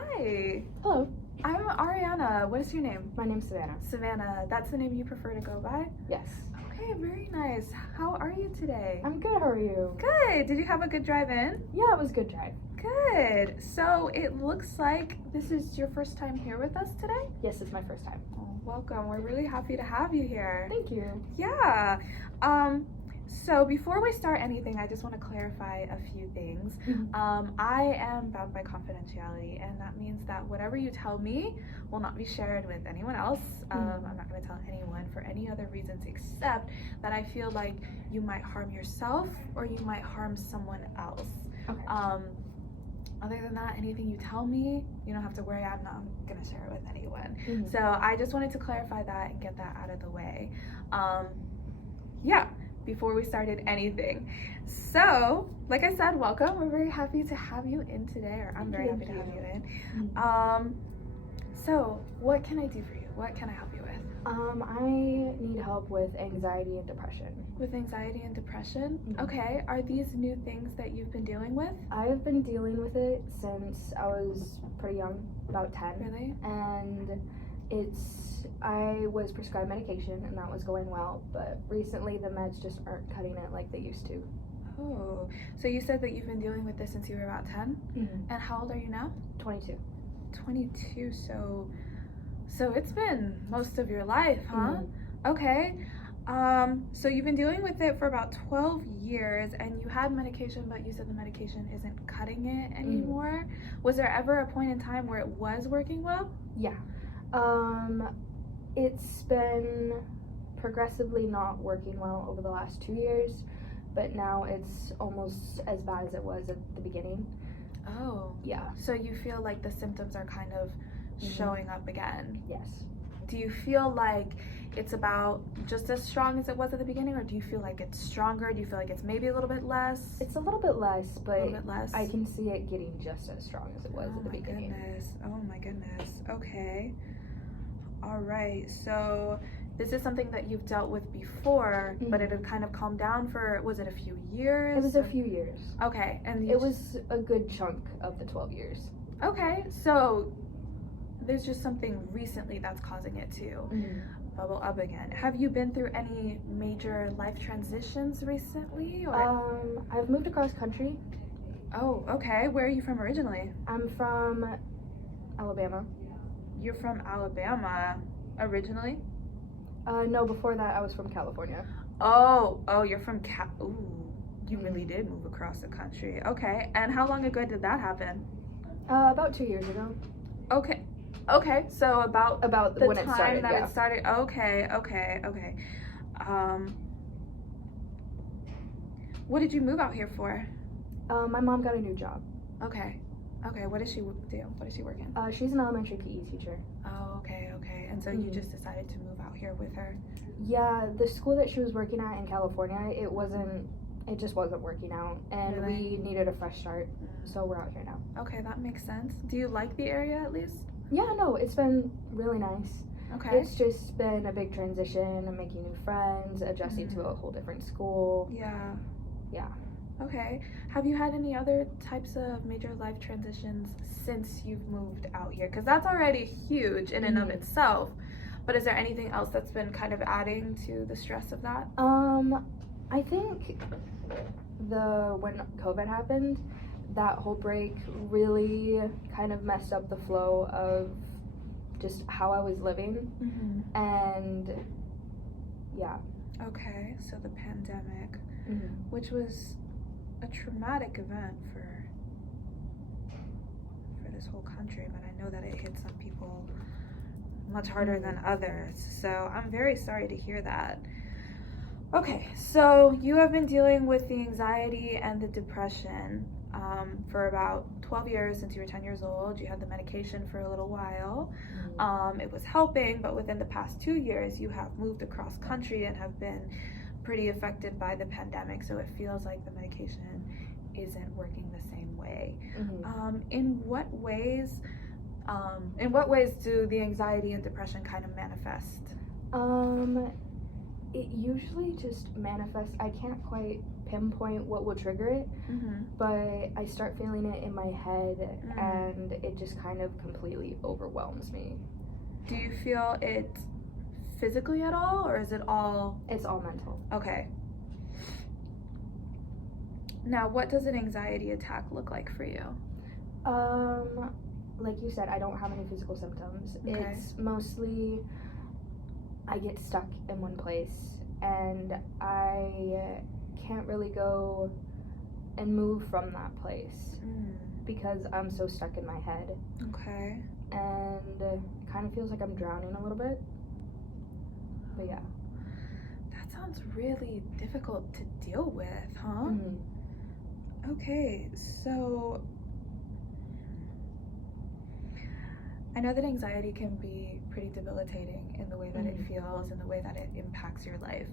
Hi, Hello, I'm Arianna. What is your name? my name's Savannah. Savannah. That's the name you prefer to go by? Yes. Okay, very nice. How are you today? I'm good, how are you? Good. Did you have a good drive in? Yeah, it was a good drive. Good. So it looks like this is your first time here with us today? Yes, it's my first time. Oh, welcome. We're really happy to have you here. Thank you. Yeah. So before we start anything, I just want to clarify a few things. I am bound by confidentiality, and that means that whatever you tell me will not be shared with anyone else. I'm not going to tell anyone for any other reasons except that I feel like you might harm yourself or you might harm someone else. Okay. Other than that, anything you tell me, you don't have to worry. I'm not going to share it with anyone. Mhm. So I just wanted to clarify that and get that out of the way. Yeah. Before we started anything. So, like I said, welcome. We're very happy to have you in today, or I'm very happy to have you in. So what can I do for you? What can I help you with? I need help with anxiety and depression. With anxiety and depression? Mhm. Okay, are these new things that you've been dealing with? I've been dealing with it since I was pretty young, about 10. Really? And I was prescribed medication and that was going well, but recently the meds just aren't cutting it like they used to. Oh, so you said that you've been dealing with this since you were about 10? Mm-hmm. And how old are you now? 22. 22, so it's been most of your life, huh? Mm-hmm. Okay. So you've been dealing with it for about 12 years and you had medication, but you said the medication isn't cutting it anymore. Was there ever a point in time where it was working well? Yeah. It's been progressively not working well over the last 2 years, but now it's almost as bad as it was at the beginning. Oh. Yeah. So you feel like the symptoms are kind of showing up again? Yes. Do you feel like it's about just as strong as it was at the beginning, or do you feel like it's stronger? Do you feel like it's maybe a little bit less? It's a little bit less, but a little bit less. I can see it getting just as strong as it was at the beginning. Oh my goodness. Okay. All right. So this is something that you've dealt with before, but it had kind of calmed down for, was it a few years? It was a few years. Okay. And it was a good chunk of the 12 years. Okay. So there's just something recently that's causing it to bubble up again. Have you been through any major life transitions recently? Or? I've moved across country. Oh, okay. Where are you from originally? I'm from Alabama. You're from Alabama originally? No, before that I was from California. Oh, you're from Ooh, you really did move across the country. Okay, and how long ago did that happen? About 2 years ago. Okay, so about the when time it started, that yeah. it started. Okay. What did you move out here for? My mom got a new job. Okay, what does she do? What does she work in? She's an elementary PE teacher. Oh, okay. And so you just decided to move out here with her? Yeah, the school that she was working at in California, it just wasn't working out, and Really? we needed a fresh start, so we're out here now. Okay, that makes sense. Do you like the area at least? Yeah, no, it's been really nice. Okay. It's just been a big transition, making new friends, adjusting to a whole different school. Yeah. Okay. Have you had any other types of major life transitions since you've moved out here? Because that's already huge in and of itself. But is there anything else that's been kind of adding to the stress of that? I think when COVID happened, that whole break really kind of messed up the flow of just how I was living. And yeah. Okay, so the pandemic, which was a traumatic event for this whole country, but I know that it hit some people much harder than others. So I'm very sorry to hear that. Okay, so you have been dealing with the anxiety and the depression for about 12 years since you were 10 years old. You had the medication for a little while. It was helping, but within the past 2 years, you have moved across country and have been pretty affected by the pandemic. So it feels like the medication isn't working the same way. In what ways do the anxiety and depression kind of manifest? It usually just manifests, I can't quite pinpoint what will trigger it, Mm-hmm. but I start feeling it in my head, Mm. and it just kind of completely overwhelms me. Do you feel it physically at all, or is it all It's all mental. okay? Now, what does an anxiety attack look like for you? Like you said, I don't have any physical symptoms. Okay. It's mostly I get stuck in one place, and I can't really go and move from that place because I'm so stuck in my head. Okay. And it kind of feels like I'm drowning a little bit. But yeah. That sounds really difficult to deal with, huh? Mm-hmm. Okay, so I know that anxiety can be pretty debilitating in the way that it feels and the way that it impacts your life.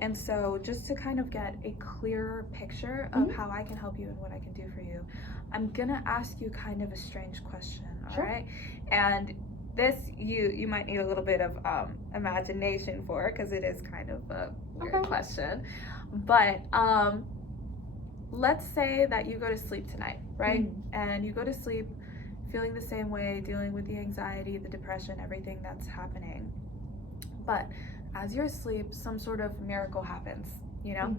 And so just to kind of get a clearer picture of how I can help you and what I can do for you, I'm gonna ask you kind of a strange question, all right? And this you might need a little bit of imagination for, because it is kind of a weird question. But let's say that you go to sleep tonight, right? And you go to sleep feeling the same way, dealing with the anxiety, the depression, everything that's happening. But as you're asleep, some sort of miracle happens, you know?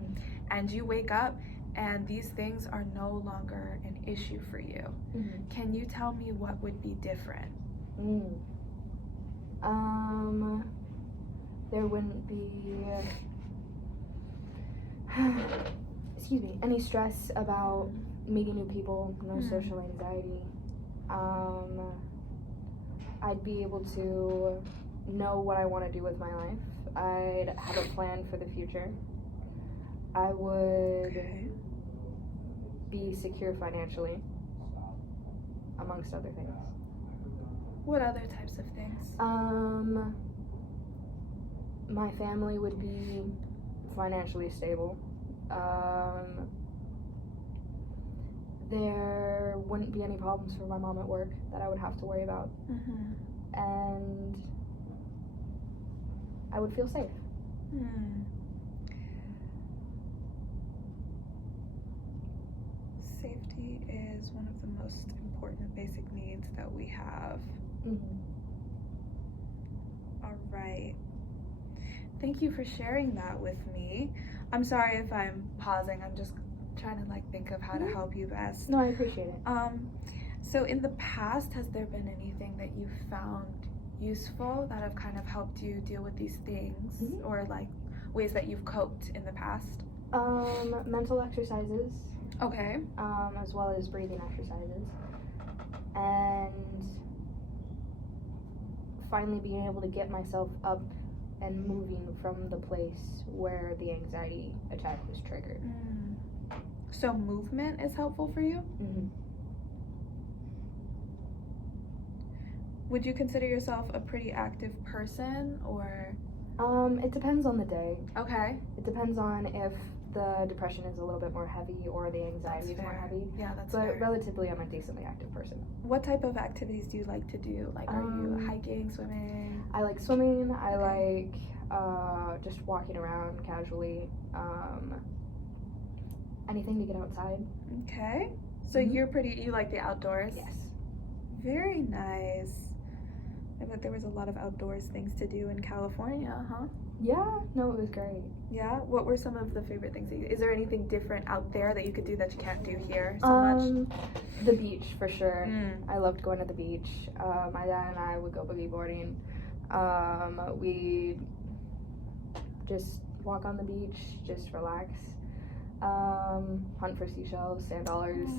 And you wake up and these things are no longer an issue for you. Can you tell me what would be different? There wouldn't be excuse me, any stress about meeting new people, no social anxiety. I'd be able to know what I want to do with my life. I'd have a plan for the future. I would be secure financially, amongst other things. What other types of things? My family would be financially stable. There wouldn't be any problems for my mom at work that I would have to worry about. And I would feel safe. Safety is one of the most important basic needs that we have. All right. Thank you for sharing that with me. I'm sorry if I'm pausing. I'm just trying to think of how to help you best. No, I appreciate it. So in the past, has there been anything that you found useful that have kind of helped you deal with these things, or ways that you've coped in the past? Mental exercises. Okay. As well as breathing exercises. And finally being able to get myself up and moving from the place where the anxiety attack was triggered. So movement is helpful for you? Would you consider yourself a pretty active person, or? It depends on the day. Okay. It depends on if the depression is a little bit more heavy or the anxiety is more heavy. Yeah, that's But fair. relatively, I'm a decently active person. What type of activities do you like to do? Are you hiking, swimming? I like swimming. I like just walking around casually. Anything to get outside. Okay. So you like the outdoors? Yes. Very nice. I bet there was a lot of outdoors things to do in California, huh? Yeah, no, it was great. Yeah? What were some of the favorite things is there anything different out there that you could do that you can't do here so much? The beach, for sure. I loved going to the beach. My dad and I would go boogie boarding. We'd just walk on the beach, just relax. Hunt for seashells, sand dollars.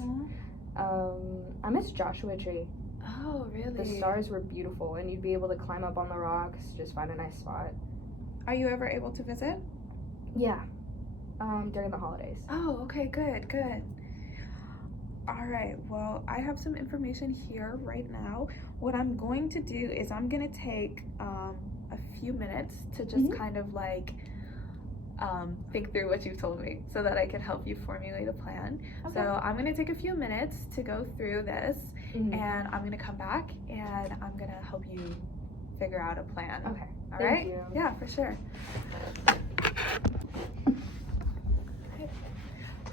I miss Joshua Tree. Oh, really? The stars were beautiful, and you'd be able to climb up on the rocks, just find a nice spot. Are you ever able to visit? Yeah, during the holidays. Oh, okay, good. All right, well, I have some information here right now. What I'm going to do is I'm going to take a few minutes to just kind of think through what you've told me so that I can help you formulate a plan. Okay. So I'm going to take a few minutes to go through this, and I'm going to come back and I'm going to help you figure out a plan. Okay. All Thank right? you. Yeah, for sure.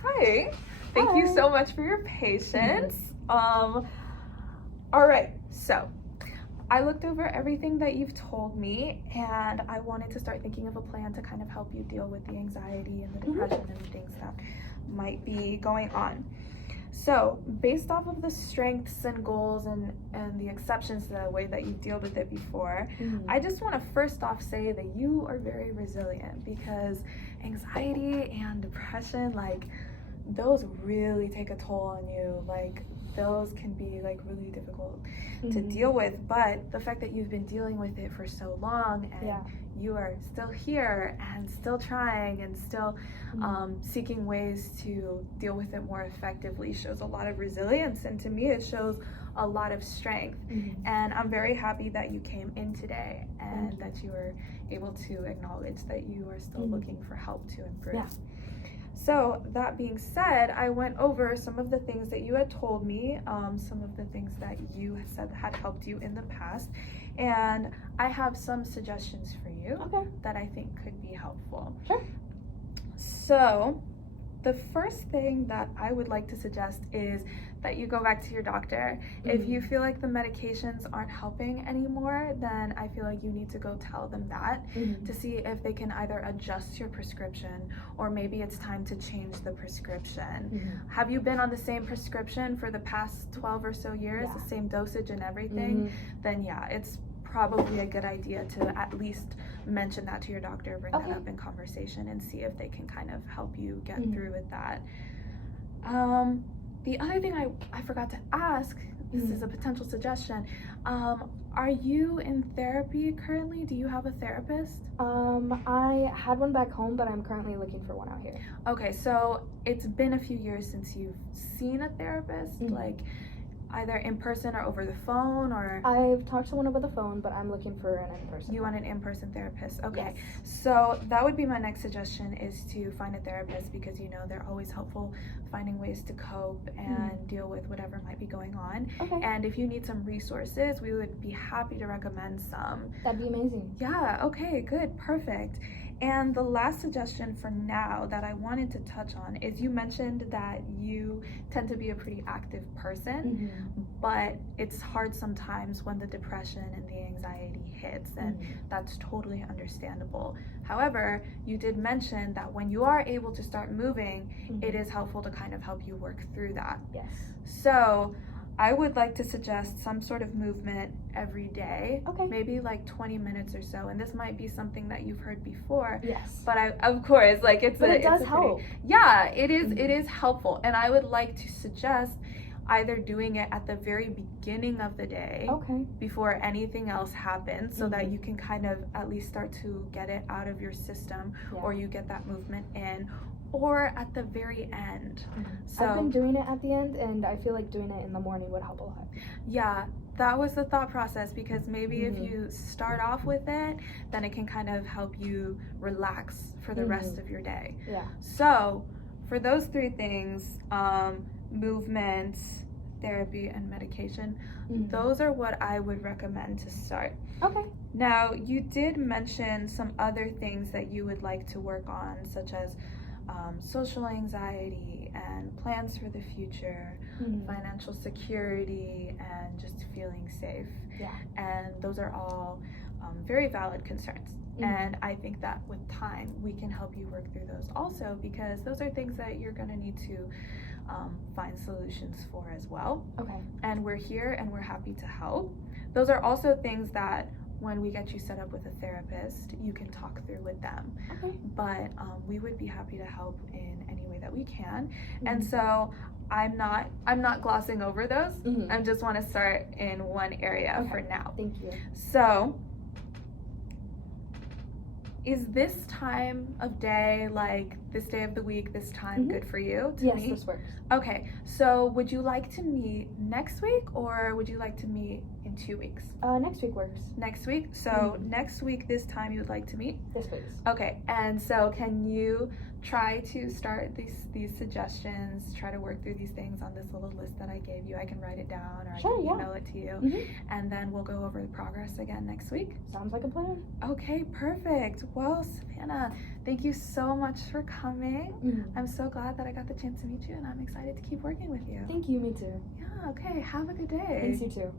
Hi. Thank you so much for your patience. All right, so I looked over everything that you've told me, and I wanted to start thinking of a plan to kind of help you deal with the anxiety and the depression and the things that might be going on. So, based off of the strengths and goals and the exceptions to the way that you've dealt with it before, I just want to first off say that you are very resilient, because anxiety and depression, like, those really take a toll on you. Like, those can be like really difficult to deal with, but the fact that you've been dealing with it for so long, and you are still here and still trying and still seeking ways to deal with it more effectively, shows a lot of resilience, and to me it shows a lot of strength. And I'm very happy that you came in today and that you were able to acknowledge that you are still looking for help to improve. So that being said, I went over some of the things that you had told me, some of the things that you said had helped you in the past, and I have some suggestions for you that I think could be helpful. Sure. So the first thing that I would like to suggest is that you go back to your doctor. If you feel like the medications aren't helping anymore, then I feel like you need to go tell them that to see if they can either adjust your prescription, or maybe it's time to change the prescription. Have you been on the same prescription for the past 12 or so years, the same dosage and everything? Then yeah, it's probably a good idea to at least mention that to your doctor, bring that up in conversation, and see if they can kind of help you get through with that. The other thing I forgot to ask, this is a potential suggestion, are you in therapy currently? Do you have a therapist? I had one back home, but I'm currently looking for one out here. Okay, so it's been a few years since you've seen a therapist, like either in person or over the phone, or? I've talked to one over the phone, but I'm looking for an in-person. You want an in-person therapist? Okay. Yes. So that would be my next suggestion, is to find a therapist, because you know they're always helpful finding ways to cope and deal with whatever might be going on. And if you need some resources, we would be happy to recommend some. That'd be amazing. Yeah, okay, good, perfect. And the last suggestion for now that I wanted to touch on is, you mentioned that you tend to be a pretty active person, but it's hard sometimes when the depression and the anxiety hits, and that's totally understandable. However, you did mention that when you are able to start moving, it is helpful to kind of help you work through that. Yes. So I would like to suggest some sort of movement every day, maybe like 20 minutes or so. And this might be something that you've heard before. Yes. But of course, like it does help. Yeah, it is. It is helpful, and I would like to suggest either doing it at the very beginning of the day, before anything else happens, so that you can kind of at least start to get it out of your system, or you get that movement in, or at the very end. So I've been doing it at the end, and I feel like doing it in the morning would help a lot. Yeah, that was the thought process, because maybe if you start off with it, then it can kind of help you relax for the rest of your day. Yeah. So for those three things, movement, therapy, and medication, those are what I would recommend to start. Okay. Now, you did mention some other things that you would like to work on, such as social anxiety and plans for the future, financial security, and just feeling safe. Yeah. And those are all very valid concerns. And I think that with time, we can help you work through those also, because those are things that you're going to need to find solutions for as well. Okay. And we're here and we're happy to help. Those are also things that when we get you set up with a therapist, you can talk through with them. Okay. But we would be happy to help in any way that we can. And so I'm not glossing over those. I just want to start in one area for now. Thank you. So is this time of day, like this day of the week, this time good for you to meet? Yes, this works. Okay, so would you like to meet next week, or would you like to meet in in 2 weeks? Next week works. Next week? So next week, this time you would like to meet? Yes, please. Okay, and so can you try to start these suggestions, try to work through these things on this little list that I gave you? I can write it down or Sure, I can yeah. email it to you. And then we'll go over the progress again next week. Sounds like a plan. Okay, perfect. Well, Savannah, thank you so much for coming. I'm so glad that I got the chance to meet you, and I'm excited to keep working with you. Thank you, me too. Yeah, okay, have a good day. Thanks, you too.